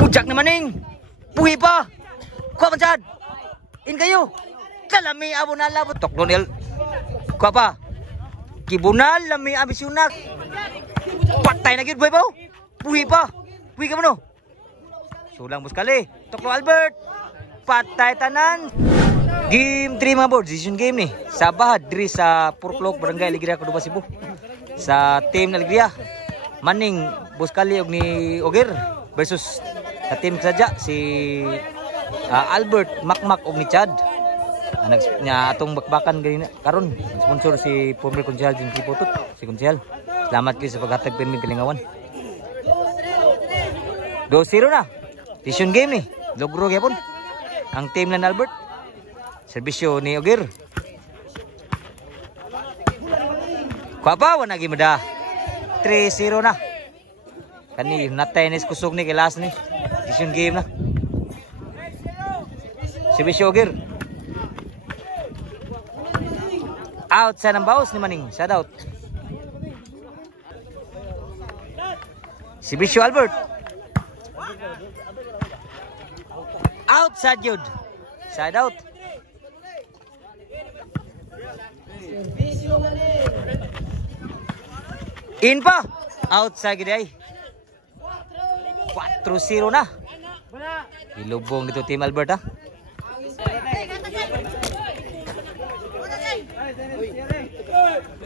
Bujak na maning. Puhi pa. Kuha man sad. In kayo. Kalami abo na labot. Toklonel. Kuha pa. Kibunal lami abisunak. Patay na gyud boy ba? Puhi pa. Puhi ka mo no. Sulang buskali. Toklo Albert. Patay tanan. Game 3 mga board. Decision game ni. Sa Bahad diri sa Purklok Barangay Alegria Cordova Cebu. Sa team na Alegria. Maning buskali og ni Oger versus sa team sadya si Albert Makmak og ni Chad. Nya atong bakbakan karon sponsor si former Konsehal Jim Kipotot si Konsehal. Salamat kayo sa paghatag permit Kalingawan. 2-0 na. Decision game ni. Logro gyapon ang team ng Albert. Serbisyo ni Oger. Kuha wala gimada. 3-0 na. Kani natay ni kusog ni kelas ni. Decision game na. Serbisyo Oger. Outside ng bawas ni Maning. Shout out. Serbisyo Albert. Outside yun. Side out. In pa. Outside gini ay. 4-0 na. Ilubong dito team Albert ha.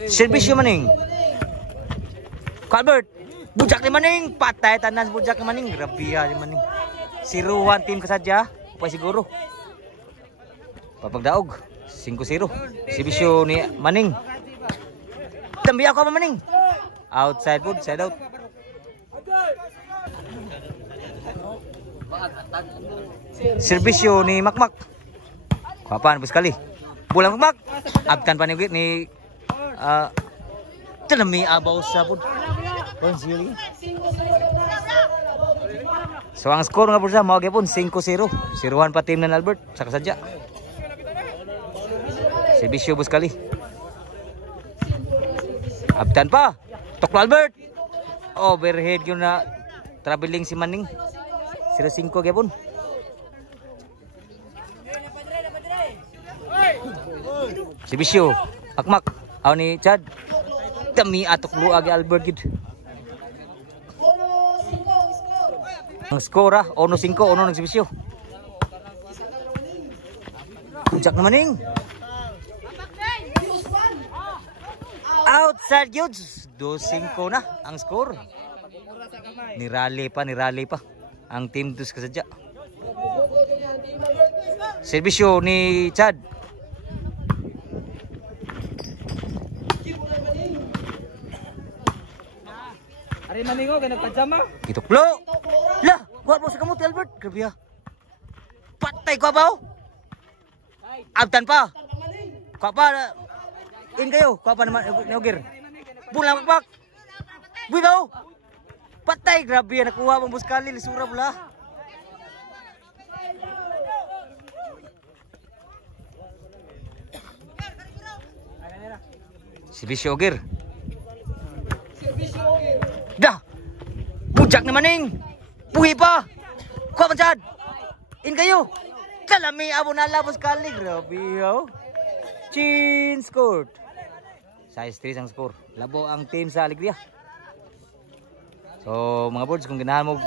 Serbisyo Maning. Albert. Bujak ni Maning. Patay tanan bujak ni Maning. Grabe ha ni Maning. 0-1 team kasadya. Upay siguro. Papagdaog. 5-0. Serbisyo ni Maning. Tambi ako Maning. Outside food. Side out. Serbisyo ni Makmak. Kapan buskali. Bola Makmak. Abtan pa ni Tanami abaw sa food. So ang score nga po siya, mawag yapon 5-0. 0-1 pa team ng Albert sa kasadya. Serbisyo buskali. Abtan pa. Toklo Albert. Overhead yun na traveling si Maning. 0-5 yapon. Serbisyo Akmak. Aw ni Chad. Dami atok luag Albert gid. Ang skora 1-5 ono ng serbisyo. Bujak na Maning. Outside goods. 2-5 na ang score. Nirali pa ang team dus kasadya. Serbisyo ni Chad. Ari Maningo kay nagpajama. Gituklo. Lah, kuha mo sa kamot Albert. Grabe. Patay ko ba? Abtan pa. Kuha pa. In kayo. Kuha pa naman ni Oger. Bulang pak. Buigaw. Patay. Grabe. Nakuha mong buskali. Lisura pula. Serbisyo Oger. Dah. Bujak na Maning. Puhi pa. Kuha man sad. In kayo. Kalami abo na labos kali. Grabe yo. Chin scored. Size 3 ang score. Labo ang team sa Alegria. So mga boards, kung ganahan mo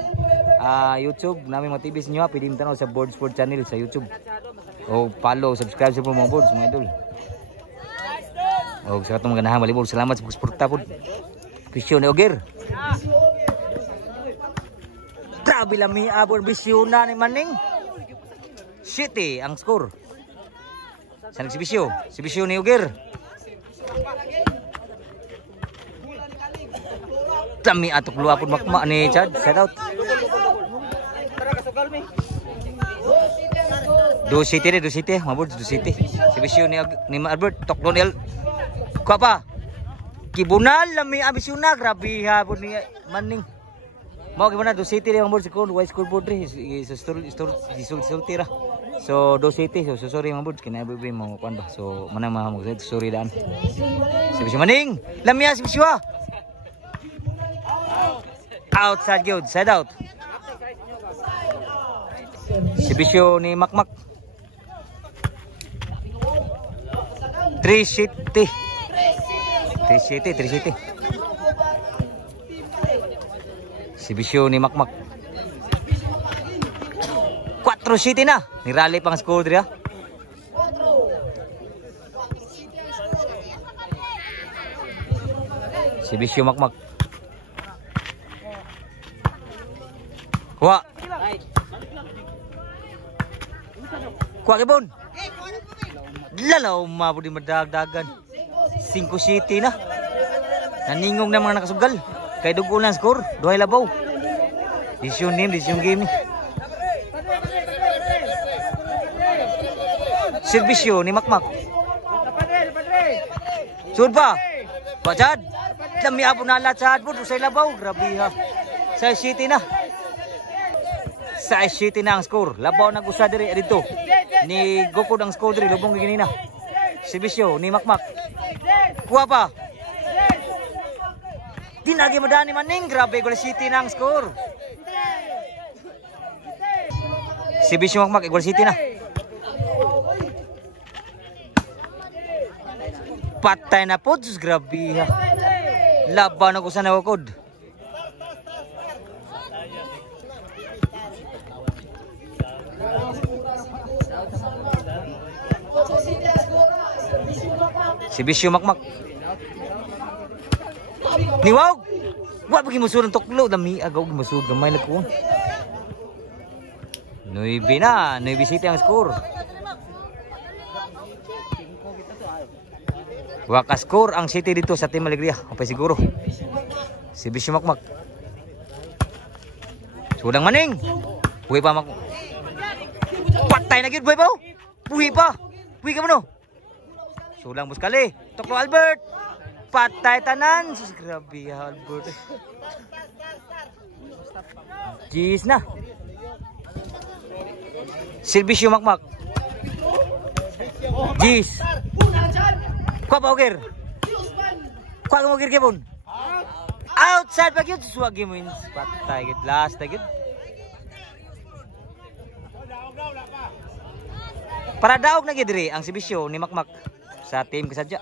YouTube namin mga TVs nyo, pwede mo tanaw sa Board Sport channel sa YouTube. O follow, subscribe sa mga boards mga idol. O sa katong ganahan volleyball, salamat sa pagsuporta po. Bisyo ni Oger. Grabe lami abon bisyo na ni Maning. City ang score. Sa nagsibisyo, si bisyo ni Oger. Lami atok luwa pud Makmak ni Chad. Shout out. Do City mabod do City. Si bisyo ni Albert Toklonel. Kuha pa. Kibunal lami abisuna. Grabe ha pud ni Maning. Mao gimana do City ang board second white scoreboard ri is sulti ra. So do City so sorry mga board kinay bibi mo kuan ba. So manang mo sorry daan. Si bisyo Maning. Lami si bisyo. Outside good, side out. Sibisyo ni Makmak. 3-City. 3-City. Sibisyo ni Makmak. 4-City na. Nirali pang score diri ha. Sibisyo Makmak. Kuha. Kuha kibon. Lalaw mabudi madagdagan. 5-City na. Naningong na mga nakasugal. Kay dugo lang score. Duhay labaw. Decision game. Serbisyo ni Makmak. Sud pa. Bajad. Lami abon na lahat po. Dusay labaw. Grabe ha. 6-City na. 6-City na ang score. Labaw nag-usa diri dito. Ni Gokod ang score diri. Lubong giginina. Serbisyo ni Makmak. Kuha pa. Di nagi madani maning. Grabe Igual City na ang score. Serbisyo Makmak. Igual City na. Patay na po. Diyos, grabe ha. Laban ako sa nawakod. Sibisyo Makmak. Niwag! Wa bagi musud ang tuklo. Dami agaw musud gamay na ko. 9 na. 9-City ang score. Waka score ang City dito sa Team Alegria. Apay siguro. Sibisyo Makmak. Sudang maning. Buhi pa Makmak. Patay na gyud buhi pa. Buhi pa. Buhi ka mo. Sulang Buskali. Toklo Albert. Patay tanan. Sus, grabe ya Albert. Jeez na. Sibisyo Makmak. Jeez. Kuha pa Ogir. Kuha ka Ogir kipon. Outside pa yun. Suwagi mo yun. Patay yun. Last na yun. Para daog na gidri ang Sibisyo ni Makmak sa team kasadya.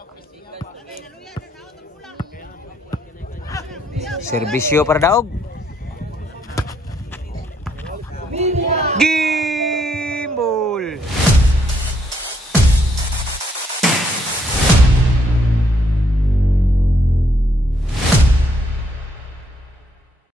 Serbisyo para daog.